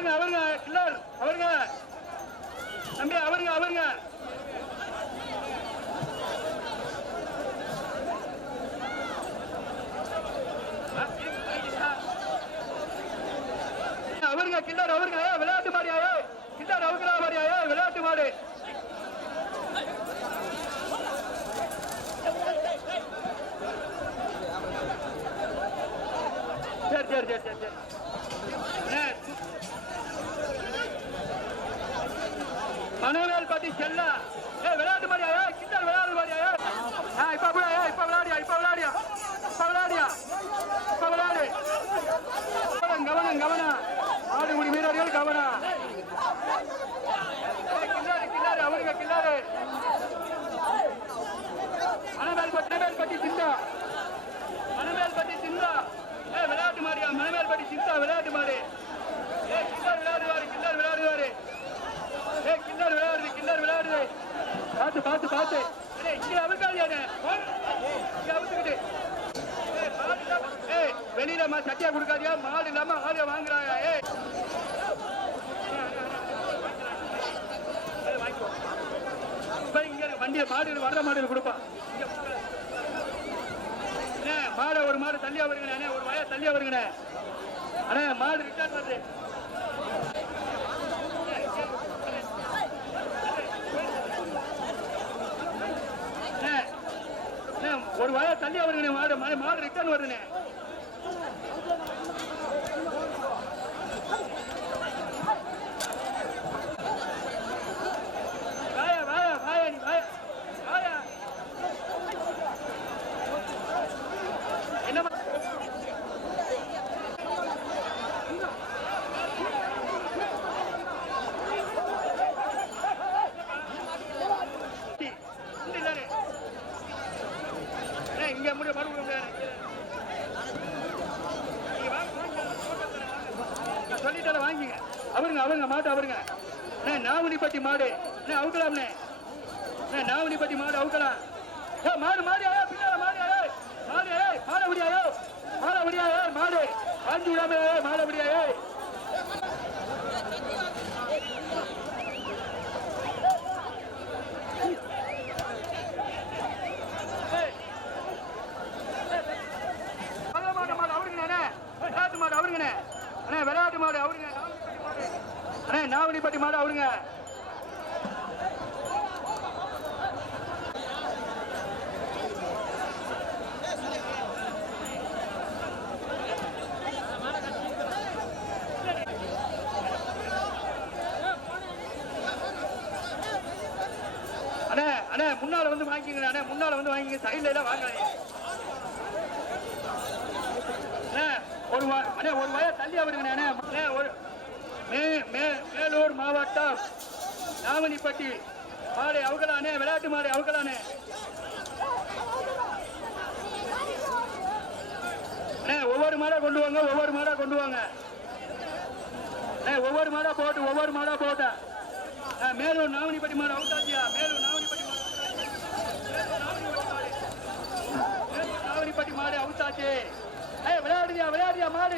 அவருங்க அவருங்க கில்லர் அவருங்க தம்பி அவருங்க அவருங்க அவருங்க கில்லர் அவருங்க விளையாட்டு மாடியாயே கில்லர் அவங்களா மாடியாயே விளையாட்டு மாடு சரி சரி சரி சரி சரி மனவேல் பத்தி செல்ல விளையாட்டு மாடியா கிண்டல் விளையாடு மாடியா இப்ப விளையாடியா இப்ப விளையாடியா இப்ப விளையாடியா இப்ப விளையாடு கவனம் கவனம் ஆடுகுடி வீரர்கள் கவனம் கில்லாரு அவருங்க கில்லாரு மனவேல் பட்டி சிந்தா மனவேல் பட்டி சிந்தா விளையாட்டு மாடியா மனவேல் பட்டி சிந்தா விளையாட்டு மாடு கில்லர் விளையாடுவாரு கில்லர் விளையாடுவாரு கில்லர் விளையாடுது கில்லர் விளையாடுது பார்த்து பார்த்து பார்த்து இங்க அவுக்காது அவுத்துக்கிட்டு வெளியில சட்டியா கொடுக்காதியா மாடு இல்லாம ஆளு வாங்குறாங்க இங்க வண்டிய மாடு வர்ற மாடு கொடுப்பான் மாடு ஒரு மாடு தள்ளியா வருங்கண்ணே ஒரு வய தள்ளியா வருங்கண்ணே அண்ணே மாடு ரிட்டர்ன் வருது ஒரு வய தள்ளியா வருங்கண்ணே மாடு மாடு ரிட்டர்ன் வருதுண்ணே சொல்லிட்டால வாங்கிங்க அவருங்க அவருங்க மாட்டு அவருங்க நாவணிப்பட்டி மாடு அவுக்கலாம்னே நாவணிப்பட்டி மாடு அவுக்கலாம் மாடு மாடியா பின்னால மாடியா மாடு மாட முடியாயோ மாட முடியாயோ மாடு வாங்கி விடாம மாட முடியாயோ மாடு அவருங்கண்ணே விளையாட்டு மாடு அவருங்க நாவணிப்பட்டி மாடு அவருங்க அண்ணே முன்னால வந்து வாங்கிக்கங்க முன்னால வந்து வாங்கிக்க சைட்ல எல்லாம் வாங்க ஒரு வய தள்ளி அவருங்க மேலூர் மாவட்டம் நாவணிப்பட்டி மாடு அவங்களானே விளையாட்டு மாடு அவங்களானே ஒவ்வொரு மாடா கொண்டு வாங்க ஒவ்வொரு மாடா கொண்டு வாங்க ஒவ்வொரு மாடா போட்ட மேலூர் நாவணிப்பட்டி மாடு அவுட்டாச்சியா மேலூர் நாவணிப்பட்டி மாடு அவுட்டாச்சு விளையாடுறியா மாடு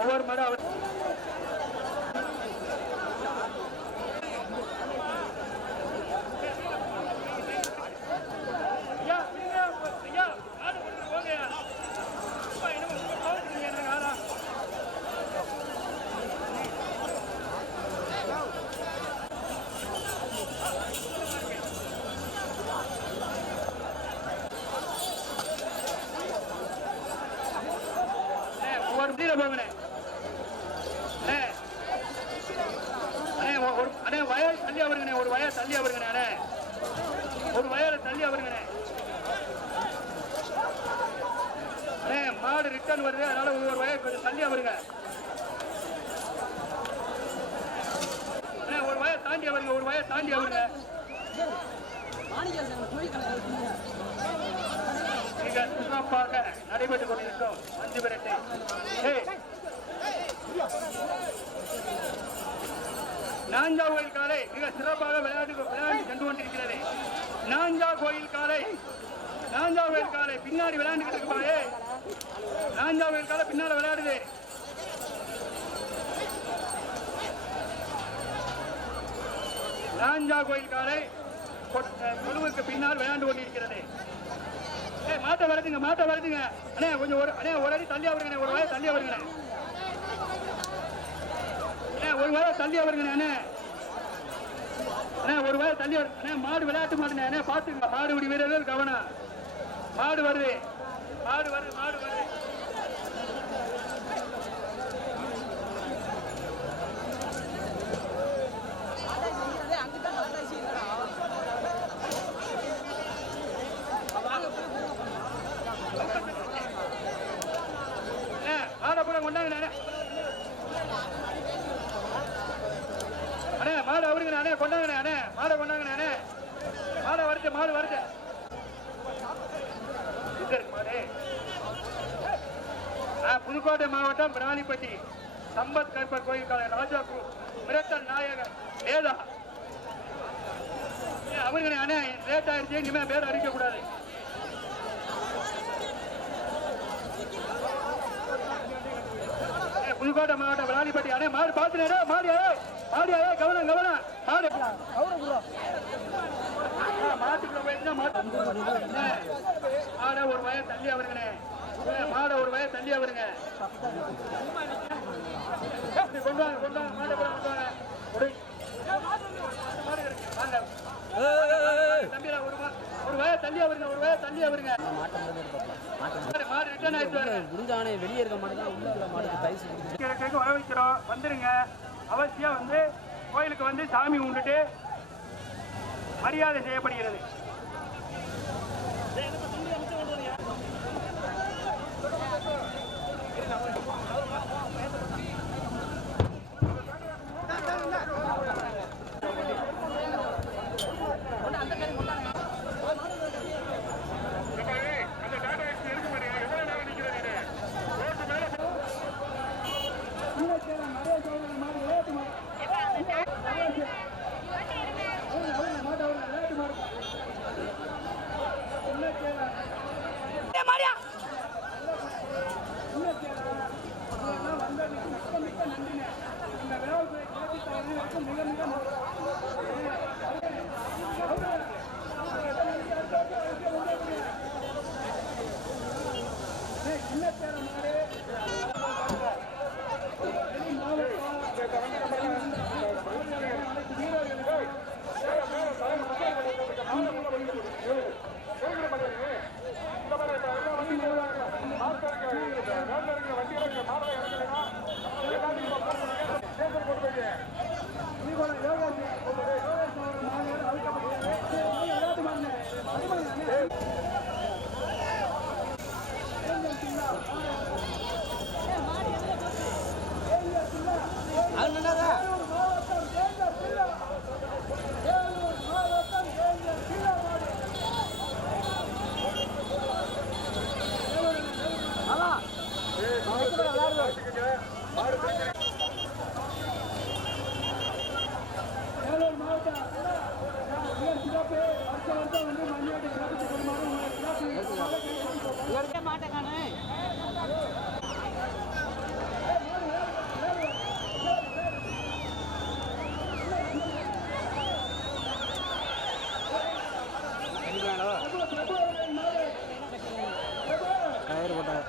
ஒவ்வொரு மாடு வயல் தள்ளி அவருங்கண்ணே ஒரு வயல் தள்ளி அவருங்கண்ணே ஒரு வயலை தள்ளி அவருங்கண்ணே மாடு ரிட்டர்ன் வருது அதனால ஒரு வயல் கொஞ்சம் தள்ளி அவருங்க ஒரு வயல் தாண்டி அவருங்க ஒரு வயல் தாண்டி அவருங்க மிக சிறப்பாக நடைபெற்றுக் கொண்டிருக்கும் 5 விரட்டை நாஞ்சா கோயில் காலை மிக சிறப்பாக விளையாடி சென்று கொண்டிருக்கிறது. நாஞ்சா கோயில் காலை பின்னாடி விளையாண்டுகிட்டு இருப்பாரு. நாஞ்சா கோயில் காலை பின்னால விளையாடுது. நாஞ்சா கோயில் காலை குழுவுக்கு பின்னால் விளையாண்டு கொண்டிருக்கிறது. மாட்டை வருதுங்க அண்ணே, கொஞ்சம் ஒரு அடி தள்ளி வருங்க, ஒரு வயது தள்ளி வருங்க, ஒரு வயது தள்ளி வருங்க அண்ணே, ஒரு வயது தள்ளி வருங்க. மாடு விளையாட்டு மாடுங்க பாத்துங்க. மாடுபிடி வீரர்கள் கவனம். மாடு வருது. மாடப்புறம் கொண்டாங்க அண்ணே, மாடு அவருங்க அண்ணே, கொண்டாங்க அண்ணே, மாடை கொண்டாங்க அண்ணே, மாடு வருது. புதுக்கோட்டை மாவட்டம் பிராணிப்பட்டி சம்பத் கற்பர் கோயில் காலை ராஜா மிரட்டல் நாயகர் வேதா அவருங்க அண்ணே, லேட் ஆயிடுச்சு, இனிமே பேர் அடிக்க கூடாது. புதுக்கோட்டை மாவட்டம் விளாடிப்பட்டி அண்ணே, மாடு பார்த்து மாடு கவனம் மாட்டுக்குள்ள போயிருந்தா மாட ஒரு வயது தள்ளி அவருங்கண்ணே, மாட ஒரு வயது தள்ளி அவருங்க. கொண்டாங்க மாட கூட கொண்டாங்க. ஒரு வயது தள்ளி அவருங்க, மாடு ரிட்டர்ன் ஆயிடுச்சு. வெளியே இருக்க மாட்டேங்க வர வைக்கிறோம், வந்துருங்க. அவசியம் வந்து கோயிலுக்கு வந்து சாமி கும்பிட்டுட்டு மரியாதை செய்யப்படுகிறது. கயிறு போட்டாங்க.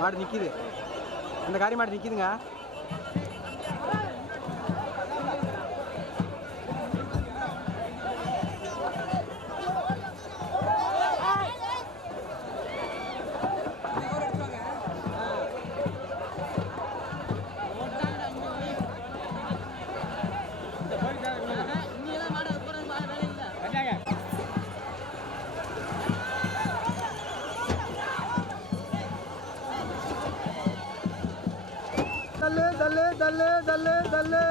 மாடு நிற்கிது, அந்த காரி மாடு நிற்கிதுங்க. தள்ளு தள்ளு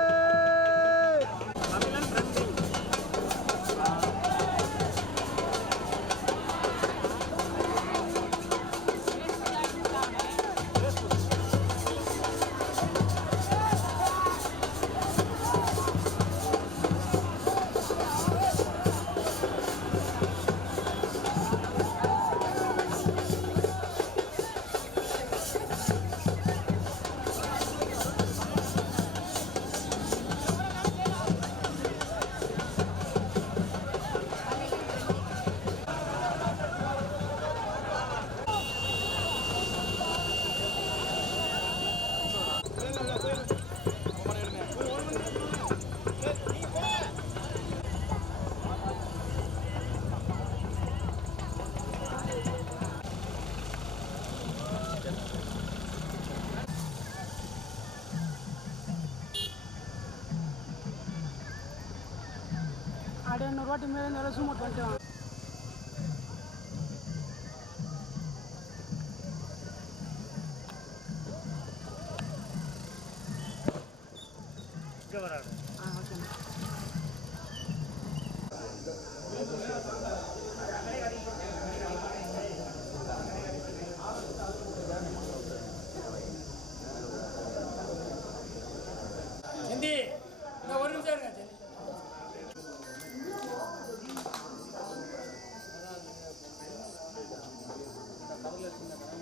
அப்படியே 100 வாட்டி மேலே நேரம் ஜூம் அவுட் பண்ணிட்டு வாங்க. ஓகேண்ணா. ஹிந்தி இந்த ஒரு நிமிஷம் இருங்க கவர்ல